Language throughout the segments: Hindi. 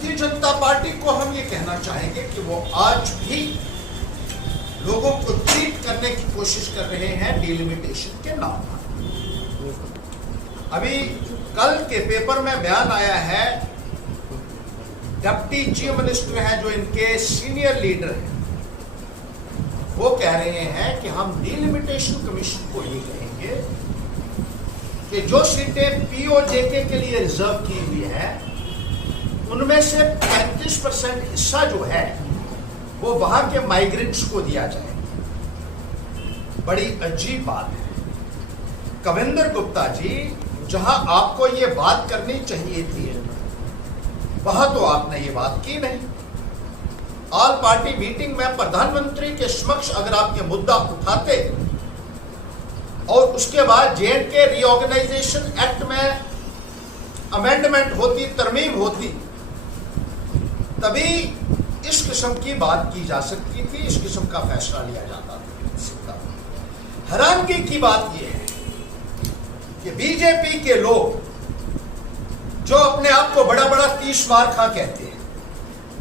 भारतीय जनता पार्टी को हम ये कहना चाहेंगे कि वो आज भी लोगों को ट्रीट करने की कोशिश कर रहे हैं डिलिमिटेशन के नाम पर। अभी कल के पेपर में बयान आया है, डिप्टी चीफ मिनिस्टर हैं जो इनके सीनियर लीडर हैं, वो कह रहे हैं कि हम डिलिमिटेशन कमीशन को ये कहेंगे कि जो सीटें पीओजेके के लिए रिजर्व की हुई है उनमें से 35% हिस्सा जो है वो वहां के माइग्रेंट्स को दिया जाए। बड़ी अजीब बात है। कविंदर गुप्ता जी, जहां आपको ये बात करनी चाहिए थी वहां तो आपने ये बात की नहीं। ऑल पार्टी मीटिंग में प्रधानमंत्री के समक्ष अगर आप ये मुद्दा उठाते और उसके बाद जेएंडके रीऑर्गेनाइजेशन एक्ट में अमेंडमेंट होती, तरमीम होती, तभी इस किस्म की बात की जा सकती थी, इस किस्म का फैसला लिया जाता था। हैरानगी की बात यह है कि बीजेपी के लोग जो अपने आप को बड़ा बड़ा 30 बार खा कहते हैं,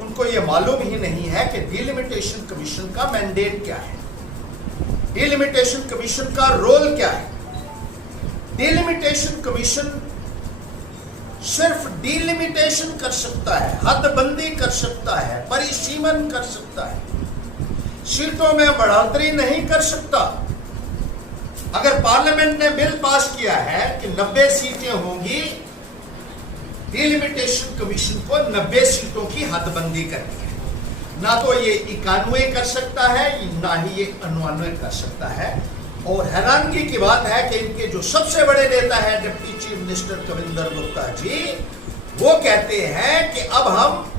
उनको यह मालूम ही नहीं है कि डिलिमिटेशन कमीशन का मैंडेट क्या है, डिलिमिटेशन कमीशन का रोल क्या है। डिलिमिटेशन कमीशन सिर्फ डिलिमिटेशन कर सकता है, हदबंदी कर सकता है, परिसीमन कर सकता है, सीटों में बढ़ोतरी नहीं कर सकता। अगर पार्लियामेंट ने बिल पास किया है कि 90 सीटें होंगी, डिलिमिटेशन कमीशन को 90 सीटों की हदबंदी करनी है। ना तो ये 91 कर सकता है, ना ही ये 99 कर सकता है। और हैरानगी की बात है कि इनके जो सबसे बड़े नेता हैं deputy chief minister Kavinder Gupta ji, वो कहते हैं कि अब हम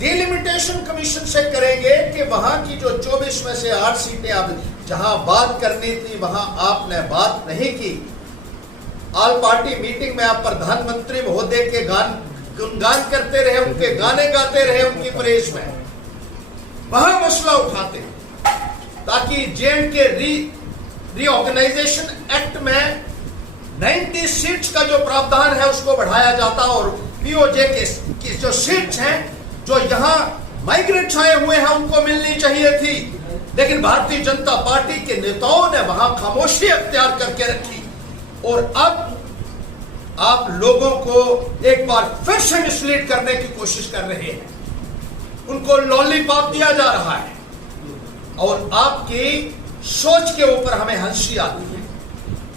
डिलिमिटेशन कमीशन से करेंगे कि वहां की जो 24 में से 8 सीटें अब जहां बात करनी थी वहां आपने बात नहीं की। ऑल पार्टी मीटिंग में आप प्रधानमंत्री महोदय के गुणगान करते रहे, उनके गाने गाते रहे, उनकी प्रेज में वहां मसला उठाते ताकि जेएंडके रीऑर्गेनाइजेशन एक्ट में 90 सीट्स का जो प्रावधान है उसको बढ़ाया जाता और पीओजेके की जो सीट्स हैं जो यहां माइग्रेंट्स आए हुए हैं उनको मिलनी चाहिए थी। लेकिन भारतीय जनता पार्टी के नेताओं ने वहां खामोशी अख्तियार करके रखी और अब आप लोगों को एक बार फिर से मिसलीड करने की कोशिश कर रहे हैं। उनको लॉलीपॉप दिया जा रहा है और आपकी सोच के ऊपर हमें हंसी आती है।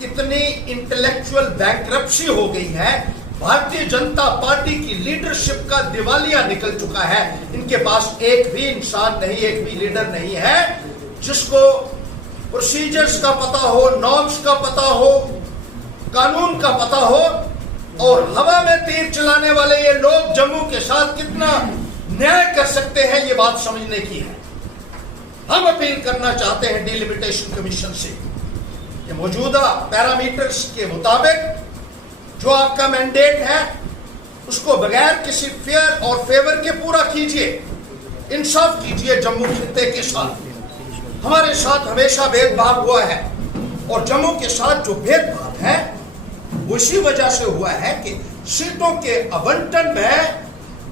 इतनी इंटेलेक्चुअल बैंकरप्सी हो गई है, भारतीय जनता पार्टी की लीडरशिप का दिवालिया निकल चुका है। इनके पास एक भी इंसान नहीं, एक भी लीडर नहीं है जिसको प्रोसीजर्स का पता हो, नॉर्म्स का पता हो, कानून का पता हो। और हवा में तीर चलाने वाले ये लोग जम्मू के साथ कितना न्याय कर सकते हैं, ये बात समझने की है। हम अपील करना चाहते हैं डिलिमिटेशन कमीशन से कि मौजूदा पैरामीटर्स के मुताबिक जो आपका मैंडेट है उसको बगैर किसी फेयर और फेवर के पूरा कीजिए, इंसाफ कीजिए। जम्मू खित्ते के साथ हमारे साथ हमेशा भेदभाव हुआ है और जम्मू के साथ जो भेदभाव है वो इसी वजह से हुआ है कि सीटों के आवंटन में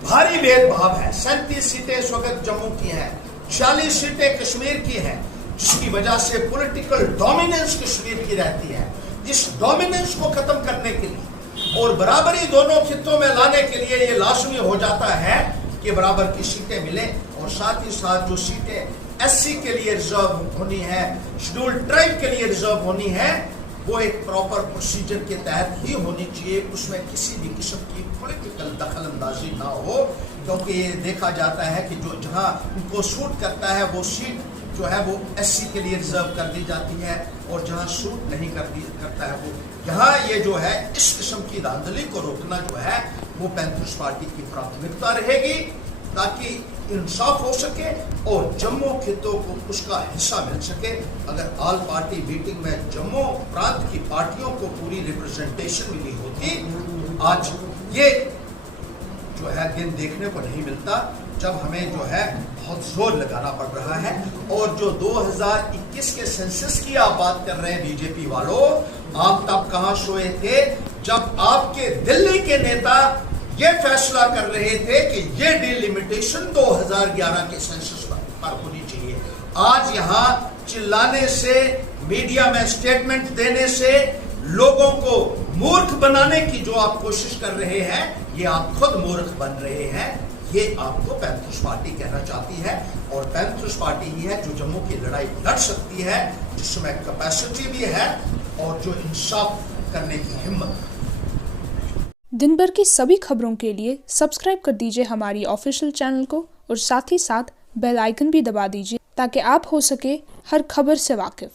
भारी भेदभाव है। 37 सीटें इस वक्त जम्मू की हैं, 40 सीटें कश्मीर की हैं, जिसकी वजह से पॉलिटिकल डोमिनेंस कश्मीर की रहती है। इस डोमिनेंस को खत्म करने के लिए और बराबरी दोनों खित्तों में लाने के लिए ये लाजमी हो जाता है कि बराबर की सीटें मिले और साथ ही साथ जो सीटें एससी के लिए रिजर्व होनी है, शेड्यूल्ड ट्राइब के लिए रिजर्व होनी है, वो एक प्रॉपर प्रोसीजर के तहत ही होनी चाहिए। उसमें किसी भी किस्म की पॉलिटिकल दखल अंदाजी ना हो, क्योंकि ये देखा जाता है कि जो जहां उनको सूट करता है वो सीट जो है वो एससी के लिए रिजर्व कर दी जाती है और जहां सूट नहीं करता है वो यहाँ ये जो है इस किस्म की धांधली को रोकना जो है वो पैंथर्स पार्टी की प्राथमिकता रहेगी ताकि इंसाफ हो सके और जम्मू खित्तों को उसका हिस्सा मिल सके। अगर ऑल पार्टी मीटिंग में जम्मू प्रांत की पार्टियों को पूरी रिप्रेजेंटेशन मिली होती, आज ये जो है दिन देखने को नहीं मिलता जब हमें जो है बहुत जोर लगाना पड़ रहा है। और जो 2021 के सेंसस की आप बात कर रहे हैं बीजेपी वालों, आप तब कहां सोए थे जब आपके दिल्ली के नेता ये फैसला कर रहे थे कि ये डिलिमिटेशन 2011 के सेंसस पर होनी चाहिए। आज यहां चिल्लाने से, मीडिया में स्टेटमेंट देने से लोगों को मूर्ख बनाने की जो आप कोशिश कर रहे हैं, ये आप खुद मूर्ख बन रहे हैं। ये आपको पैंथर्स पार्टी कहना चाहती है, और पैंथर्स पार्टी ही है जो जम्मू की लड़ाई लड़ सकती है, जिसमें कैपेसिटी भी है और जो इंसाफ करने की हिम्मत है। दिन भर की सभी खबरों के लिए सब्सक्राइब कर दीजिए हमारी ऑफिशियल चैनल को और साथ ही साथ बेल आइकन भी दबा दीजिए ताकि आप हो सके हर खबर से वाकिफ।